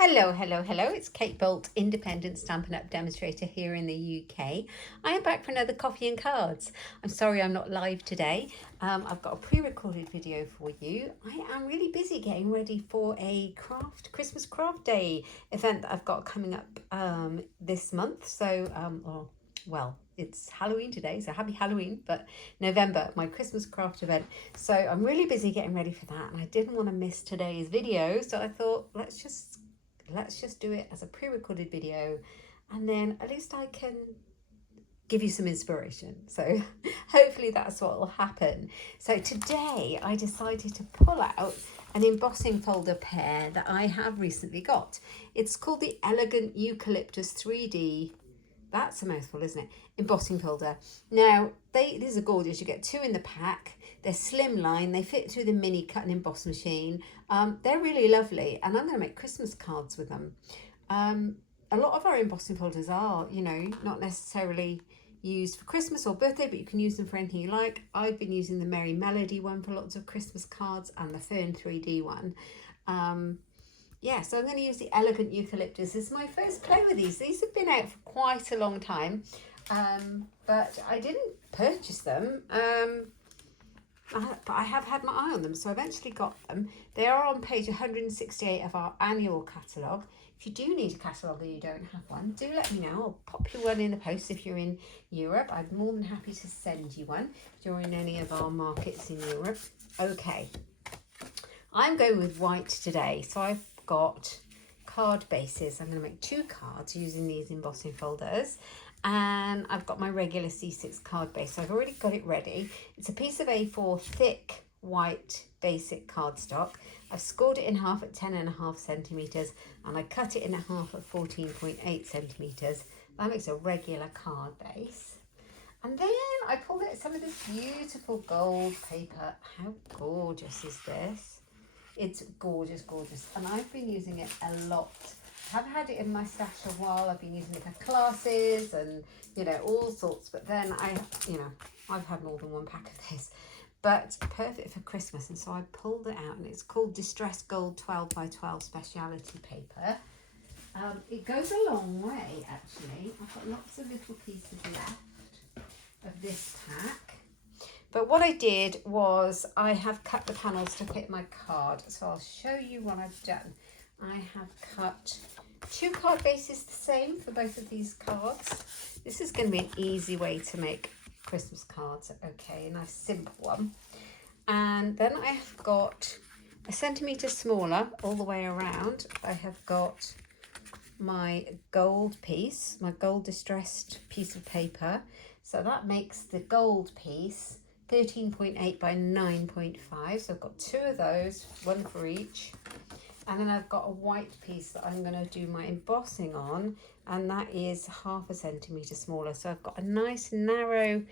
Hello, hello, hello. It's Kate Bolt, independent Stampin' Up demonstrator here in the UK. I am back for another coffee and cards. I'm sorry I'm not live today. I've got a pre-recorded video for you. I am really busy getting ready for a Christmas craft day event that I've got coming up this month. It's Halloween today, so happy Halloween, but November, my Christmas craft event. So I'm really busy getting ready for that, and I didn't want to miss today's video, so I thought let's just do it as a pre-recorded video, and then at least I can give you some inspiration. So hopefully that's what will happen. So today I decided to pull out an embossing folder pair that I have recently got. It's called the Elegant Eucalyptus 3D. That's a mouthful, isn't it? Embossing folder. Now, these are gorgeous. You get two in the pack. They're slimline. They fit through the mini cut and emboss machine. They're really lovely, and I'm going to make Christmas cards with them. A lot of our embossing folders are, not necessarily used for Christmas or birthday, but you can use them for anything you like. I've been using the Merry Melody one for lots of Christmas cards and the Fern 3D one. So I'm going to use the Elegant Eucalyptus. This is my first play with these. These have been out for quite a long time, but I didn't purchase them. But I have had my eye on them, so I eventually got them. They are on page 168 of our annual catalogue. If you do need a catalogue or you don't have one, do let me know. I'll pop you one in the post if you're in Europe. I'm more than happy to send you one if you're in any of our markets in Europe. Okay, I'm going with white today, so I've got card bases. I'm going to make 2 cards using these embossing folders, and I've got my regular C6 card base, so I've already got it ready. It's a piece of A4 thick white basic cardstock. I've scored it in half at 10.5 centimetres, and I cut it in half at 14.8 centimetres. That makes a regular card base. And then I pulled out some of this beautiful gold paper. How gorgeous is this? It's gorgeous, gorgeous. And I've been using it a lot. I've had it in my stash a while. I've been using it for classes and, all sorts. But then I've had more than one pack of this. But perfect for Christmas. And so I pulled it out, and it's called Distress Gold 12 by 12 Speciality Paper. It goes a long way, actually. I've got lots of little pieces left of this pack. But what I did was I have cut the panels to fit my card. So I'll show you what I've done. I have cut 2 card bases the same for both of these cards. This is going to be an easy way to make Christmas cards. Okay, a nice simple one. And then I have got a centimetre smaller all the way around. I have got my gold piece, my gold distressed piece of paper. So that makes the gold piece 13.8 by 9.5. So I've got 2 of those, one for each. And then I've got a white piece that I'm going to do my embossing on, and that is half a centimetre smaller. So I've got a nice narrow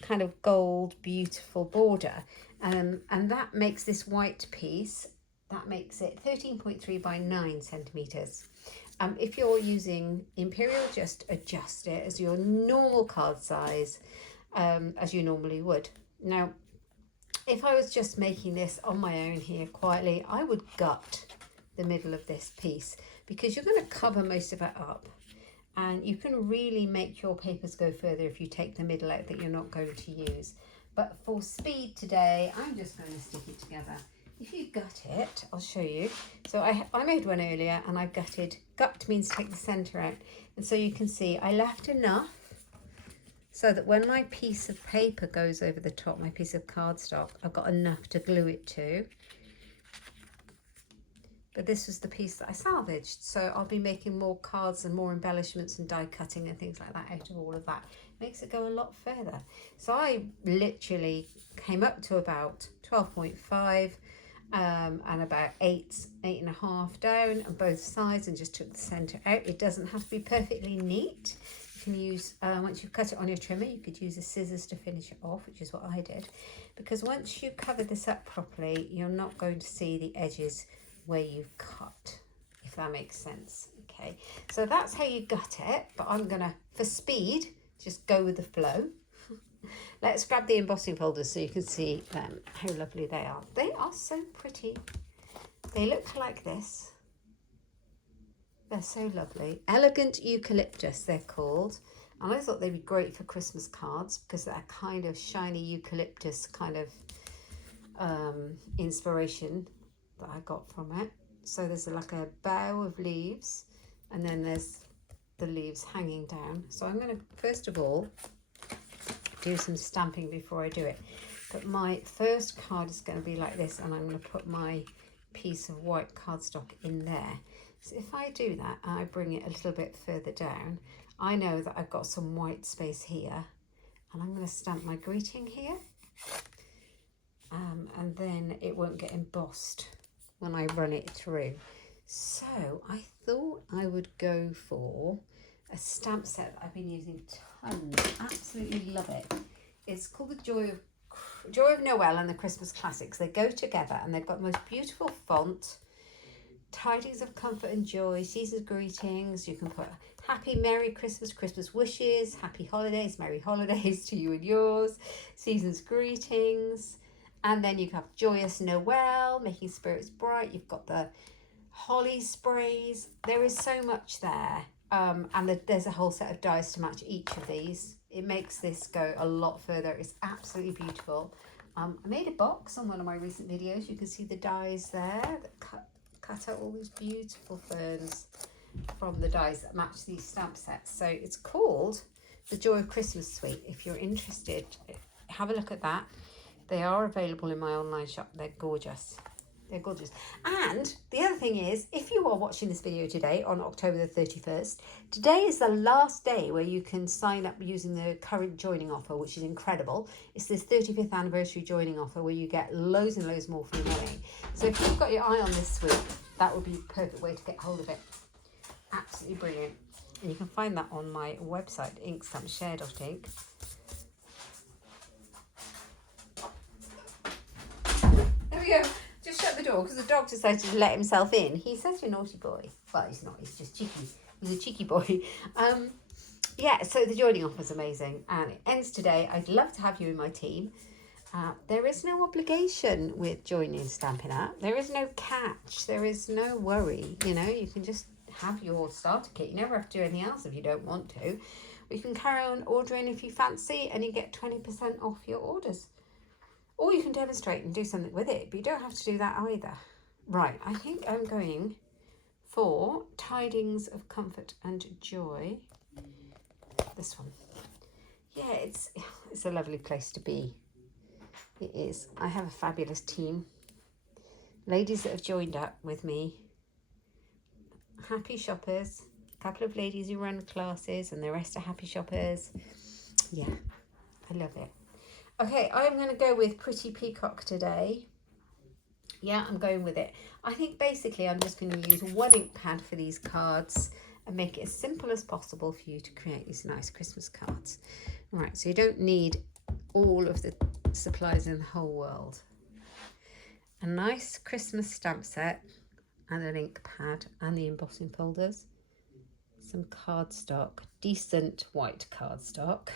kind of gold beautiful border, and that makes this white piece, that makes it 13.3 by 9 centimetres. If you're using Imperial, just adjust it as your normal card size, as you normally would. Now, if I was just making this on my own here quietly, I would gut the middle of this piece, because you're going to cover most of it up, and you can really make your papers go further if you take the middle out that you're not going to use. But for speed today, I'm just going to stick it together. If you gut it, I'll show you. So I made one earlier, and I gutted. Gut means take the centre out, and so you can see I left enough so that when my piece of paper goes over the top, my piece of cardstock, I've got enough to glue it to. But this was the piece that I salvaged, so I'll be making more cards and more embellishments and die cutting and things like that out of all of that. Makes it go a lot further. So I literally came up to about 12.5 and about 8.5 down on both sides, and just took the centre out. It doesn't have to be perfectly neat. You can use, once you've cut it on your trimmer, you could use the scissors to finish it off, which is what I did. Because once you cover this up properly, you're not going to see the edges where you've cut, if that makes sense. Okay, so that's how you gut it, but I'm gonna, for speed, just go with the flow. Let's grab the embossing folders so you can see how lovely they are. They are so pretty. They look like this. They're so lovely. Elegant Eucalyptus, they're called. And I thought they'd be great for Christmas cards because they're kind of shiny eucalyptus kind of inspiration that I got from it. So there's like a bough of leaves, and then there's the leaves hanging down. So I'm going to first of all do some stamping before I do it. But my first card is going to be like this, and I'm going to put my piece of white cardstock in there. So if I do that and I bring it a little bit further down, I know that I've got some white space here, and I'm going to stamp my greeting here, and then it won't get embossed when I run it through. So I thought I would go for a stamp set that I've been using tons. Absolutely love it. It's called the Joy of Noel and the Christmas Classics. They go together, and they've got the most beautiful font. Tidings of comfort and joy, season's greetings. You can put happy Merry Christmas, Christmas wishes, happy holidays, Merry holidays to you and yours, season's greetings. And then you have joyous Noel, making spirits bright. You've got the holly sprays. There is so much there. And there's a whole set of dies to match each of these. It makes this go a lot further. It's absolutely beautiful. I made a box on one of my recent videos. You can see the dies there that cut out all these beautiful ferns from the dies that match these stamp sets. So it's called the Joy of Christmas Suite. If you're interested, have a look at that. They are available in my online shop. They're gorgeous. They're gorgeous. And the other thing is, if you are watching this video today on October the 31st, today is the last day where you can sign up using the current joining offer, which is incredible. It's this 35th anniversary joining offer where you get loads and loads more for your money. So if you've got your eye on this suite, that would be a perfect way to get hold of it. Absolutely brilliant. And you can find that on my website, inkstampshare.ink. There we go. Just shut the door because the dog decided to let himself in. He's such a naughty boy. Well, he's not. He's just cheeky. He's a cheeky boy. Yeah, so the joining offer is amazing. And it ends today. I'd love to have you in my team. There is no obligation with joining Stampin' Up. There is no catch. There is no worry. You know, you can just have your starter kit. You never have to do anything else if you don't want to. Or you can carry on ordering if you fancy, and you get 20% off your orders. Or you can demonstrate and do something with it, but you don't have to do that either. Right, I think I'm going for Tidings of Comfort and Joy. This one. Yeah, it's a lovely place to be. It is. I have a fabulous team. Ladies that have joined up with me. Happy shoppers. A couple of ladies who run classes, and the rest are happy shoppers. Yeah, I love it. Okay, I'm going to go with Pretty Peacock today. Yeah, I'm going with it. I think basically I'm just going to use one ink pad for these cards and make it as simple as possible for you to create these nice Christmas cards. All right, so you don't need all of the supplies in the whole world. A nice Christmas stamp set and an ink pad and the embossing folders. Some cardstock, decent white cardstock.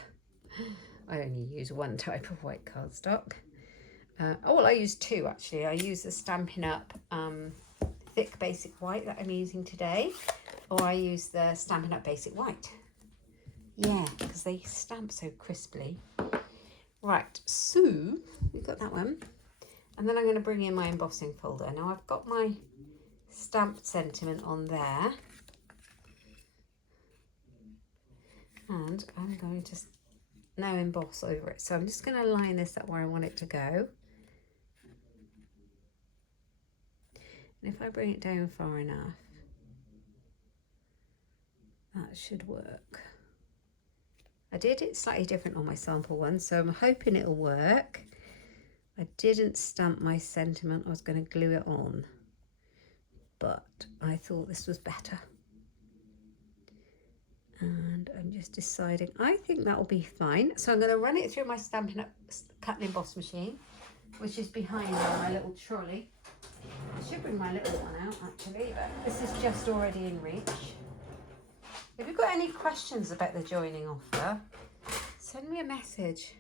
I only use one type of white cardstock. I use two actually. I use the Stampin' Up thick basic white that I'm using today, or I use the Stampin' Up basic white. Yeah, because they stamp so crisply. Right, so we've got that one. And then I'm going to bring in my embossing folder. Now I've got my stamped sentiment on there. And I'm going to now emboss over it. So I'm just going to line this up where I want it to go. And if I bring it down far enough, that should work. I did it slightly different on my sample one, so I'm hoping it'll work. I didn't stamp my sentiment. I was going to glue it on, but I thought this was better. And I'm just deciding, I think that will be fine. So I'm going to run it through my Stampin' Up cut and emboss machine, which is behind me on my little trolley. I should bring my little one out actually, but this is just already in reach. If you've got any questions about the joining offer, send me a message.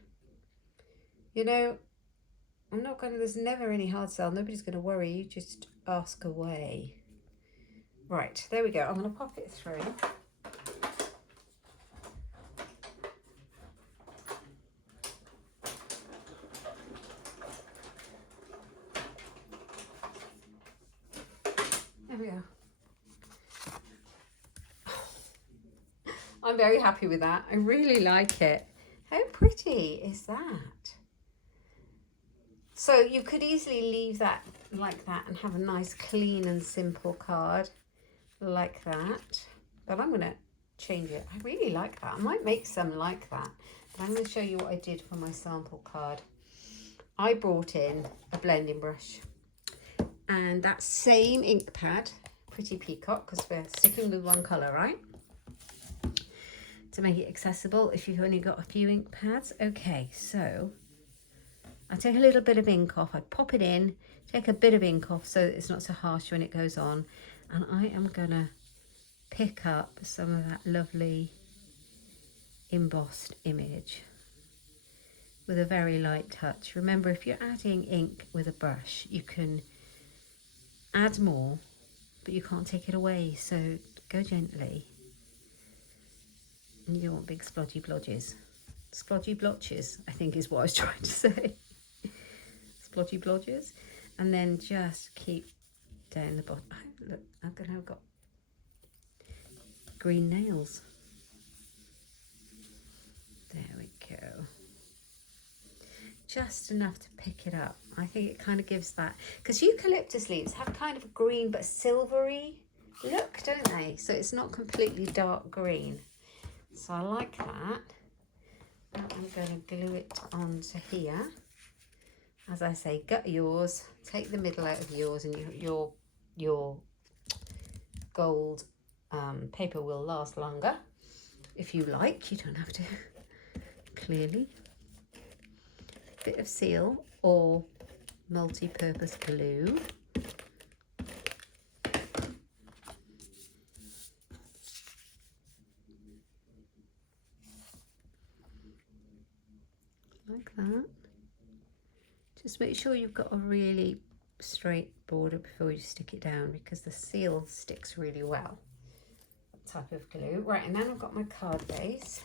You know, there's never any hard sell. Nobody's going to worry. You just ask away. Right, there we go. I'm going to pop it through. There we go. I'm very happy with that. I really like it. How pretty is that? So you could easily leave that like that and have a nice clean and simple card like that. But I'm going to change it. I really like that. I might make some like that. But I'm going to show you what I did for my sample card. I brought in a blending brush and that same ink pad, Pretty Peacock, because we're sticking with one colour, right? To make it accessible if you've only got a few ink pads. Okay, so I take a little bit of ink off, I pop it in, take a bit of ink off so that it's not so harsh when it goes on, and I am gonna pick up some of that lovely embossed image with a very light touch. Remember, if you're adding ink with a brush, you can add more, but you can't take it away, so go gently. And you don't want big splodgy blotches. Splodgy blotches, I think is what I was trying to say. Splodgy blotches. And then just keep down the bottom. Oh, look, I've got green nails. There we go. Just enough to pick it up. I think it kind of gives that, because eucalyptus leaves have kind of a green but silvery look, don't they? So it's not completely dark green. So I like that. Now I'm going to glue it onto here. As I say, gut yours, take the middle out of yours, and your gold paper will last longer if you like. You don't have to, clearly. Bit of seal or multi-purpose glue. Like that. Just make sure you've got a really straight border before you stick it down, because the seal sticks really well. That type of glue. Right, and then I've got my card base.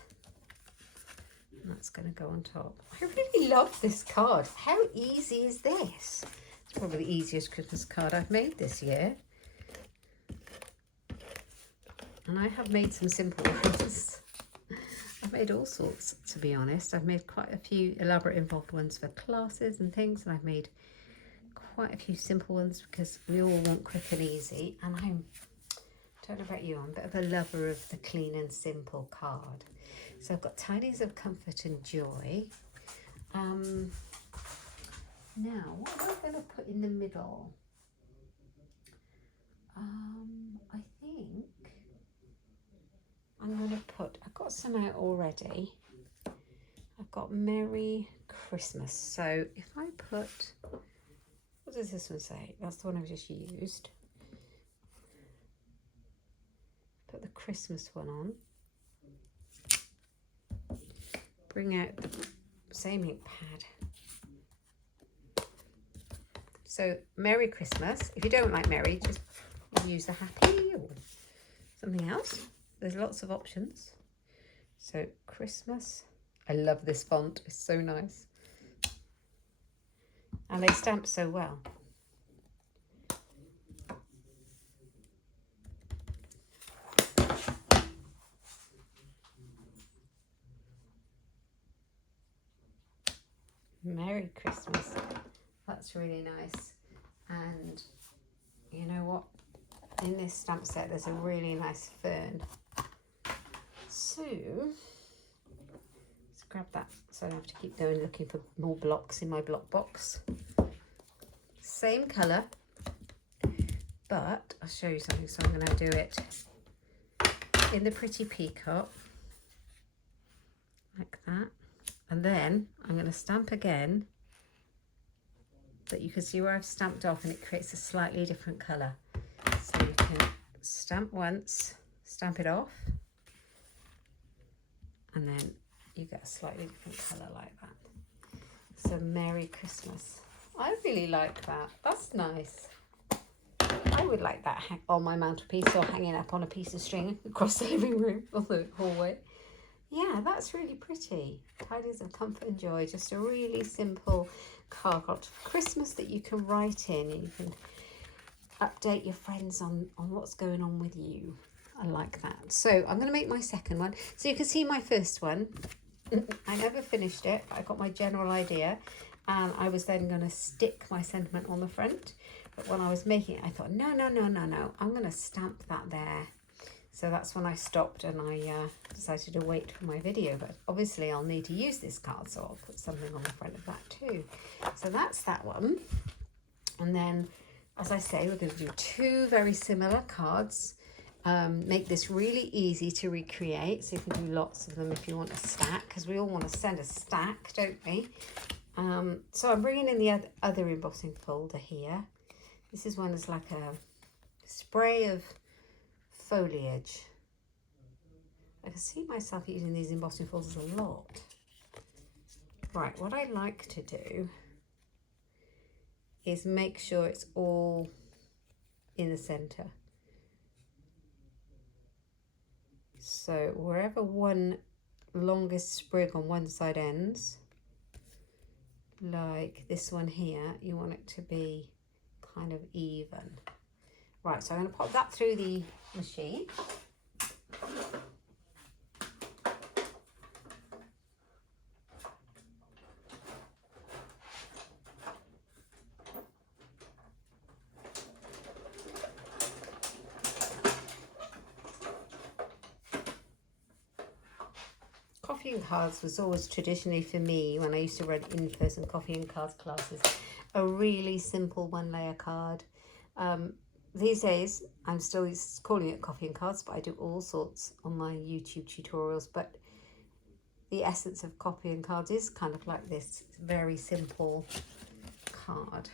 And that's going to go on top. I really love this card. How easy is this? It's probably the easiest Christmas card I've made this year. And I have made some simple ones. I've made all sorts, to be honest. I've made quite a few elaborate involved ones for classes and things, and I've made quite a few simple ones because we all want quick and easy. And I don't know about you, I'm a bit of a lover of the clean and simple card. So I've got tidings of comfort and joy. Now, what am I going to put in the middle? I think I'm going to put, I've got some out already. I've got Merry Christmas. So if I put, what does this one say? That's the one I've just used. Put the Christmas one on. Bring out the same ink pad. So Merry Christmas. If you don't like Merry, just use the Happy or something else. There's lots of options. So Christmas. I love this font. It's so nice. And they stamp so well. Merry Christmas. That's really nice. And you know what? In this stamp set, there's a really nice fern. So, let's grab that so I don't have to keep going looking for more blocks in my block box. Same colour, but I'll show you something. So I'm going to do it in the Pretty Peacock, like that. And then I'm going to stamp again, but you can see where I've stamped off and it creates a slightly different colour. So you can stamp once, stamp it off, and then you get a slightly different colour like that. So Merry Christmas. I really like that. That's nice. I would like that on my mantelpiece or hanging up on a piece of string across the living room or the hallway. Yeah, that's really pretty. Tidings of Comfort and Joy. Just a really simple card for Christmas that you can write in, and you can update your friends on what's going on with you. I like that. So I'm going to make my second one. So you can see my first one. I never finished it, but I got my general idea. And I was then going to stick my sentiment on the front. But when I was making it, I thought, no. I'm going to stamp that there. So that's when I stopped and I decided to wait for my video. But obviously I'll need to use this card, so I'll put something on the front of that too. So that's that one. And then, as I say, we're going to do two very similar cards. Make this really easy to recreate. So you can do lots of them if you want a stack, because we all want to send a stack, don't we? So I'm bringing in the other embossing folder here. This is one that's like a spray of foliage. I can see myself using these embossing folders a lot. Right, what I like to do is make sure it's all in the center. So wherever one longest sprig on one side ends, like this one here, you want it to be kind of even. Right, so I'm going to pop that through the machine. Coffee and cards was always traditionally for me, when I used to run in-person coffee and cards classes, a really simple one-layer card. These days, I'm still calling it coffee and cards, but I do all sorts on my YouTube tutorials. But the essence of coffee and cards is kind of like this very simple card,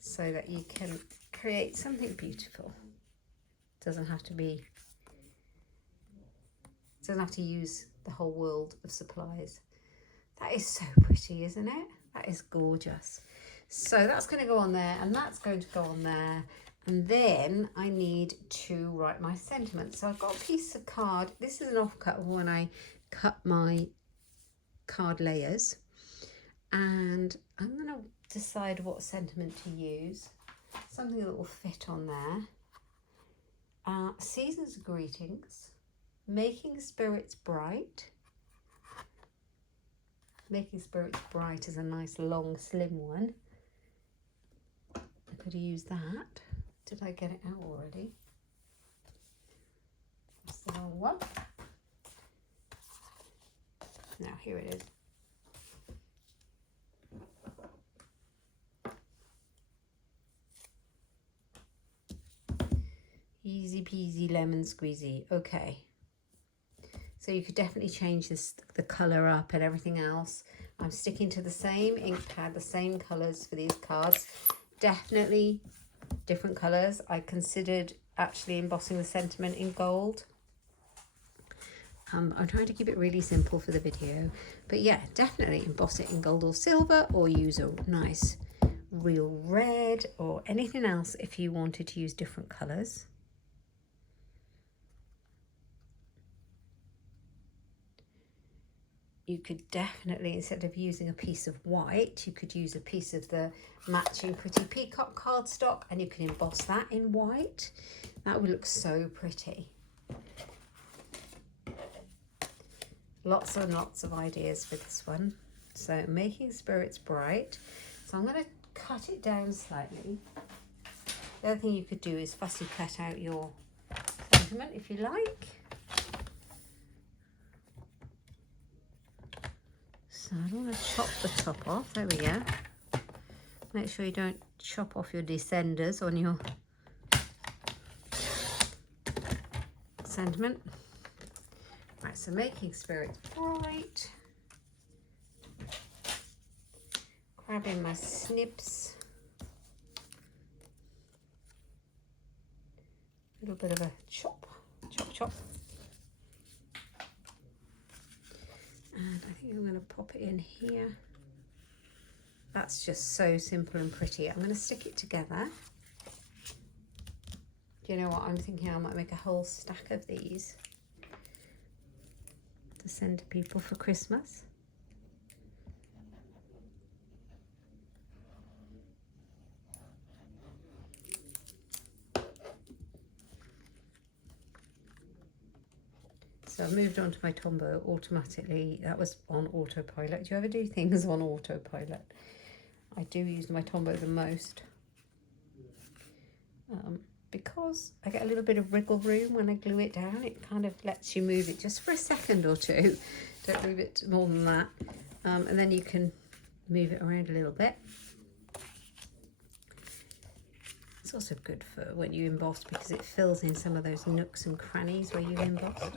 so that you can create something beautiful. Doesn't have to use the whole world of supplies. That is so pretty, isn't it? That is gorgeous. So that's going to go on there, and that's going to go on there. And then I need to write my sentiment. So I've got a piece of card. This is an offcut of when I cut my card layers. And I'm going to decide what sentiment to use. Something that will fit on there. Season's greetings. Making spirits bright. Making spirits bright is a nice long slim one. I could use that. Did I get it out already? That's the wrong one. Now here it is. Easy peasy lemon squeezy. Okay. So you could definitely change the colour up and everything else. I'm sticking to the same ink pad, the same colours for these cards. Definitely different colours. I considered actually embossing the sentiment in gold. I'm trying to keep it really simple for the video. But yeah, definitely emboss it in gold or silver, or use a nice real red or anything else if you wanted to use different colours. You could definitely, instead of using a piece of white, you could use a piece of the matching Pretty Peacock cardstock, and you can emboss that in white. That would look so pretty. Lots and lots of ideas for this one. So making spirits bright. So I'm going to cut it down slightly. The other thing you could do is fussy cut out your sentiment if you like. So I don't want to chop the top off. There we go. Make sure you don't chop off your descenders on your sentiment. Right, so making spirits bright. Grabbing my snips. A little bit of a chop. And I think I'm going to pop it in here. That's just so simple and pretty. I'm going to stick it together. Do you know what? I'm thinking I might make a whole stack of these to send to people for Christmas. So I've moved on to my Tombow automatically. That was on autopilot. Do you ever do things on autopilot? I do use my Tombow the most. Because I get a little bit of wriggle room when I glue it down. It kind of lets you move it just for a second or two. Don't move it more than that. And then you can move it around a little bit. It's also good for when you emboss because it fills in some of those nooks and crannies where you've embossed.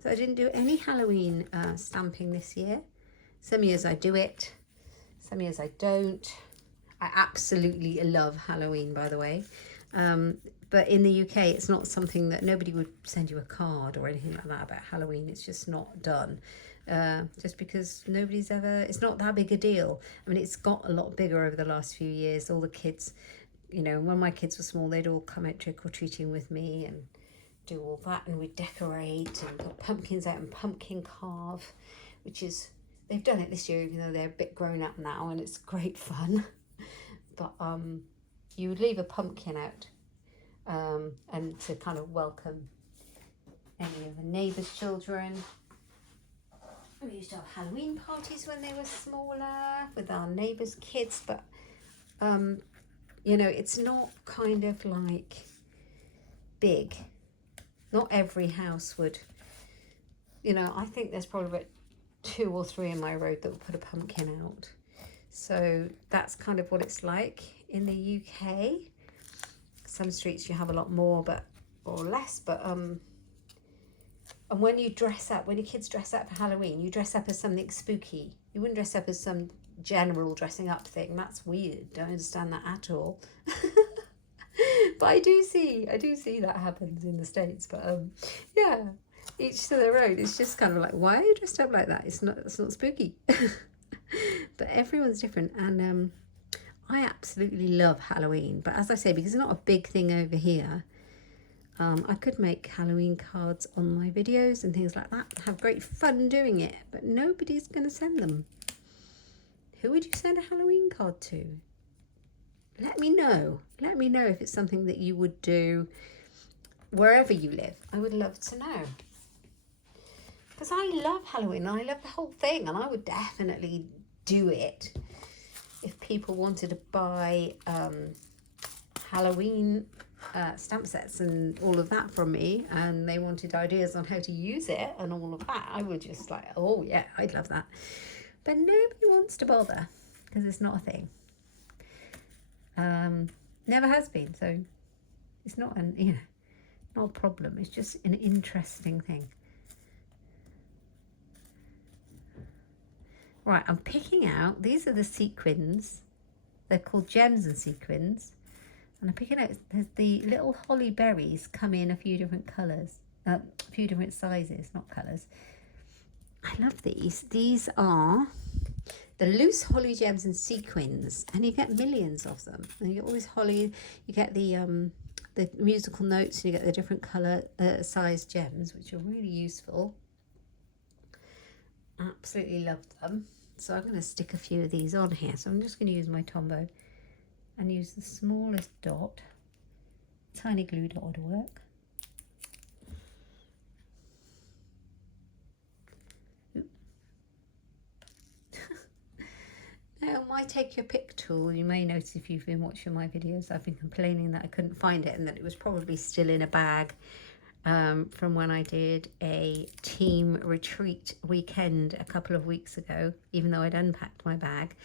So I didn't do any Halloween stamping this year. Some years I do it, some years I don't. I absolutely love Halloween, by the way. But in the UK, it's not something that nobody would send you a card or anything like that about Halloween. It's just not done. Just because nobody's ever, it's not that big a deal. I mean, it's got a lot bigger over the last few years. All the kids, you know, when my kids were small, they'd all come out trick-or-treating with me and do all that, and we'd decorate and put pumpkins out and pumpkin carve, which is, they've done it this year even though they're a bit grown up now, and it's great fun. But you would leave a pumpkin out and to kind of welcome any of the neighbours' children. We used to have Halloween parties when they were smaller with our neighbours' kids, but you know, it's not kind of like big. Not every house would, you know, I think there's probably about 2 or 3 in my road that will put a pumpkin out. So that's kind of what it's like in the UK. Some streets you have a lot more, but or less, but and when you dress up, when your kids dress up for Halloween, you dress up as something spooky. You wouldn't dress up as some general dressing up thing. That's weird. Don't understand that at all. But I do see that happens in the States. But yeah, each to their own. It's just kind of like, why are you dressed up like that? It's not spooky. But everyone's different, and I absolutely love Halloween. But as I say, because it's not a big thing over here, I could make Halloween cards on my videos and things like that. Have great fun doing it, but nobody's going to send them. Who would you send a Halloween card to? Let me know. Let me know if it's something that you would do wherever you live. I would love to know. Because I love Halloween. I love the whole thing. And I would definitely do it if people wanted to buy Halloween stamp sets and all of that from me. And they wanted ideas on how to use it and all of that. I would just like, oh yeah, I'd love that. But nobody wants to bother because it's not a thing. Never has been, so it's not not a problem. It's just an interesting thing. Right, I'm picking out, these are the sequins. They're called gems and sequins. And I'm picking out, the little holly berries come in a few different colours, a few different sizes, not colours. I love these. These are the loose holly gems and sequins, and you get millions of them. And you get all this holly, you get the musical notes, and you get the different colour size gems, which are really useful. Absolutely love them. So I'm going to stick a few of these on here. So I'm just going to use my Tombow and use the smallest dot. Tiny glue dot would work. Now, my Take Your Pick tool, you may notice if you've been watching my videos, I've been complaining that I couldn't find it and that it was probably still in a bag from when I did a team retreat weekend a couple of weeks ago, even though I'd unpacked my bag.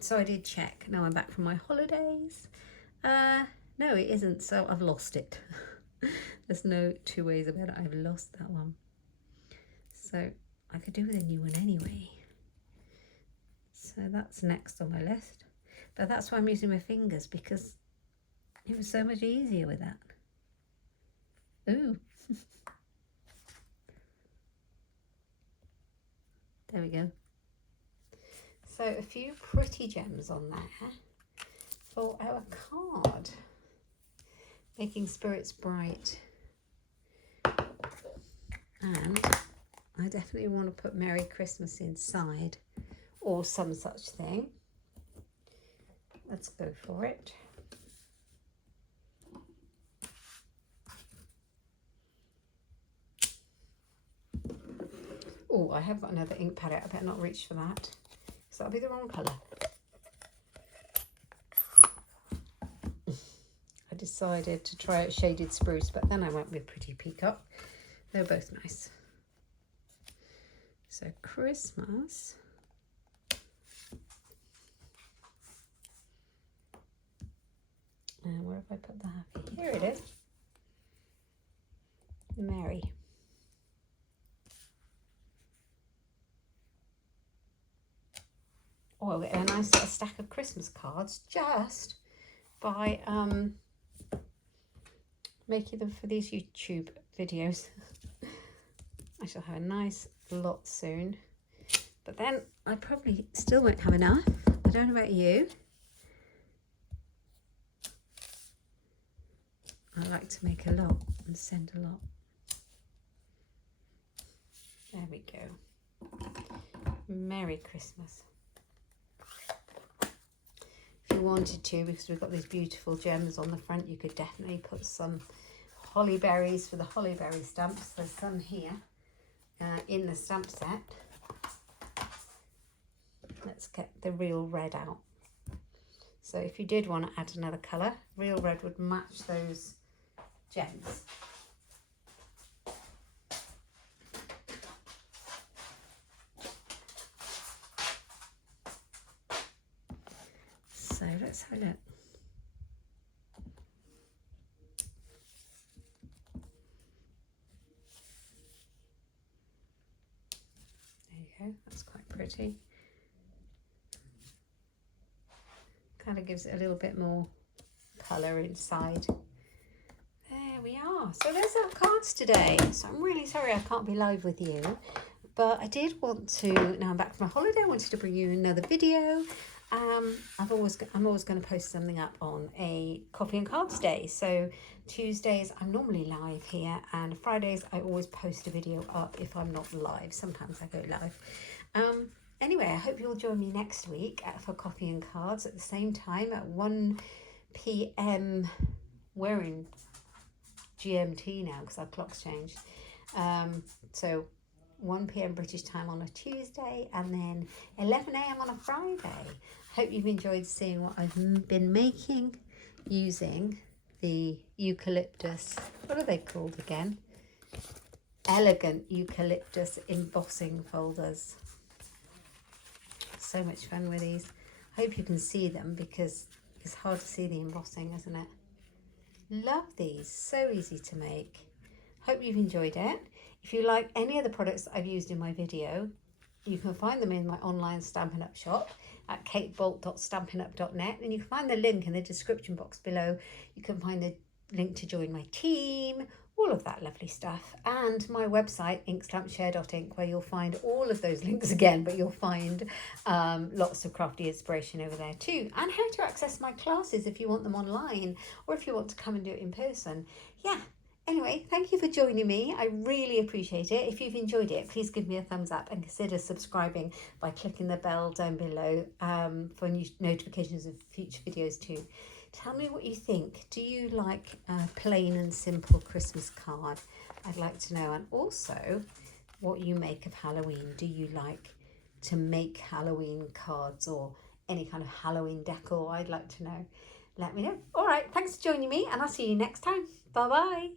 So I did check. Now I'm back from my holidays. No, it isn't, so I've lost it. There's no 2 ways about it. I've lost that one. So I could do with a new one anyway. So that's next on my list. But that's why I'm using my fingers, because it was so much easier with that. Ooh. There we go. So a few pretty gems on there for our card. Making spirits bright. And I definitely want to put Merry Christmas inside or some such thing. Let's go for it. Oh, I have got another ink pad out. I better not reach for that, because that'll be the wrong colour. I decided to try out Shaded Spruce, but then I went with Pretty Peacock. They're both nice. So Christmas. And where have I put the happy? Here it is. Merry. Oh, I'll get a nice little stack of Christmas cards just by making them for these YouTube videos. I shall have a nice lot soon, but then I probably still won't have enough. I don't know about you. I like to make a lot and send a lot. There we go. Merry Christmas. If you wanted to, because we've got these beautiful gems on the front, you could definitely put some holly berries for the holly berry stamps. There's some here in the stamp set. Let's get the real red out. So if you did want to add another colour, real red would match those gems. So let's have a look. There you go, that's quite pretty. Kind of gives it a little bit more colour inside. There we are. So there's our cards today. So I'm really sorry I can't be live with you, but I did want to, now I'm back from my holiday, I wanted to bring you another video. I'm always going to post something up on a coffee and cards day. So Tuesdays I'm normally live here, and Fridays I always post a video up if I'm not live. Sometimes I go live. Anyway, I hope you'll join me next week for coffee and cards at the same time at 1 p.m. We're in GMT now because our clock's changed. So 1 p.m. British time on a Tuesday, and then 11 a.m. on a Friday. Hope you've enjoyed seeing what I've been making using the eucalyptus. What are they called again? Elegant Eucalyptus embossing folders. So much fun with these. Hope you can see them because it's hard to see the embossing, isn't it? Love these. So easy to make. Hope you've enjoyed it. If you like any of the products that I've used in my video, you can find them in my online Stampin' Up shop at katebolt.stampinup.net, and you can find the link in the description box below. You can find the link to join my team, all of that lovely stuff, and my website inkstampshare.ink, where you'll find all of those links again, but you'll find lots of crafty inspiration over there too, and how to access my classes if you want them online or if you want to come and do it in person. Yeah. Anyway, thank you for joining me. I really appreciate it. If you've enjoyed it, please give me a thumbs up and consider subscribing by clicking the bell down below for new notifications of future videos too. Tell me what you think. Do you like a plain and simple Christmas card? I'd like to know. And also what you make of Halloween. Do you like to make Halloween cards or any kind of Halloween decor? I'd like to know. Let me know. All right, thanks for joining me, and I'll see you next time. Bye-bye.